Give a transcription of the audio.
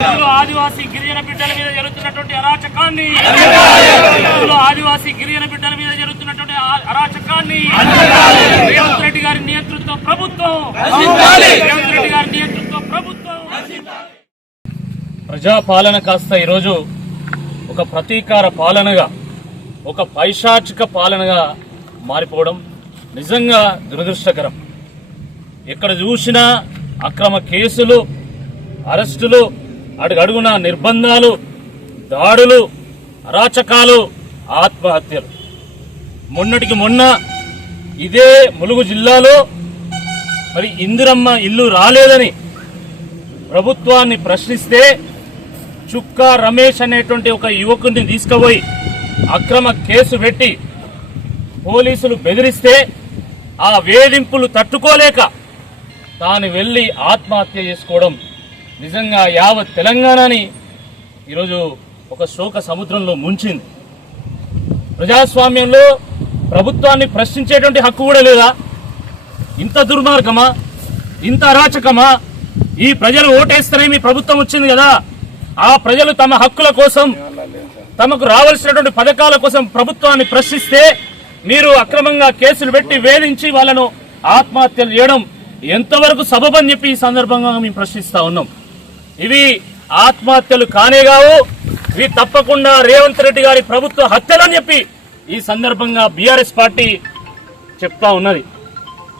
ఆదివాసీ గిరిజన బిడ్డల మీద జరుగుతున్నటువంటి అరాచకాన్ని ఆదివాసీ గిరిజన బిడ్డల మీద జరుగుతున్నటువంటి అరాచకాన్ని రేవంత్ రెడ్డి గారి నేతృత్వ ప్రభుత్వం ప్రజాపాలన కాస్త ఈరోజు ఒక ప్రతీకార పాలనగా, ఒక పైశాచిక పాలనగా మారిపోవడం నిజంగా దురదృష్టకరం. ఎక్కడ చూసినా అక్రమ కేసులు, అరెస్టులు, అడుగడుగున నిర్బంధాలు, దాడులు, అరాచకాలు, ఆత్మహత్యలు. మొన్నటికి మొన్న ఇదే ములుగు జిల్లాలో మరి ఇందిరమ్మ ఇల్లు రాలేదని ప్రభుత్వాన్ని ప్రశ్నిస్తే చుక్కా రమేష్ అనేటువంటి ఒక యువకుడిని తీసుకుపోయి అక్రమ కేసు పెట్టి పోలీసులు బెదిరిస్తే ఆ వేధింపులు తట్టుకోలేక తాను వెళ్లి ఆత్మహత్య చేసుకోవడం నిజంగా యావత్ తెలంగాణని ఈరోజు ఒక శోక సముద్రంలో ముంచింది. ప్రజాస్వామ్యంలో ప్రభుత్వాన్ని ప్రశ్నించేటువంటి హక్కు కూడా లేదా? ఇంత దుర్మార్గమా, ఇంత అరాచకమా? ఈ ప్రజలు ఓటేస్తేనే మీ ప్రభుత్వం వచ్చింది కదా, ఆ ప్రజలు తమ హక్కుల కోసం, తమకు రావాల్సినటువంటి పథకాల కోసం ప్రభుత్వాన్ని ప్రశ్నిస్తే మీరు అక్రమంగా కేసులు పెట్టి వేధించి వాళ్ళను ఆత్మహత్యలు చేయడం ఎంతవరకు సబబని చెప్పి ఈ సందర్భంగా మేము ప్రశ్నిస్తా ఉన్నాం. ఇవి ఆత్మహత్యలు కానే కావు, ఇవి తప్పకుండా రేవంత్ రెడ్డి గారి ప్రభుత్వ హత్యలని చెప్పి ఈ సందర్భంగా బీఆర్ఎస్ పార్టీ చెప్తా ఉన్నది.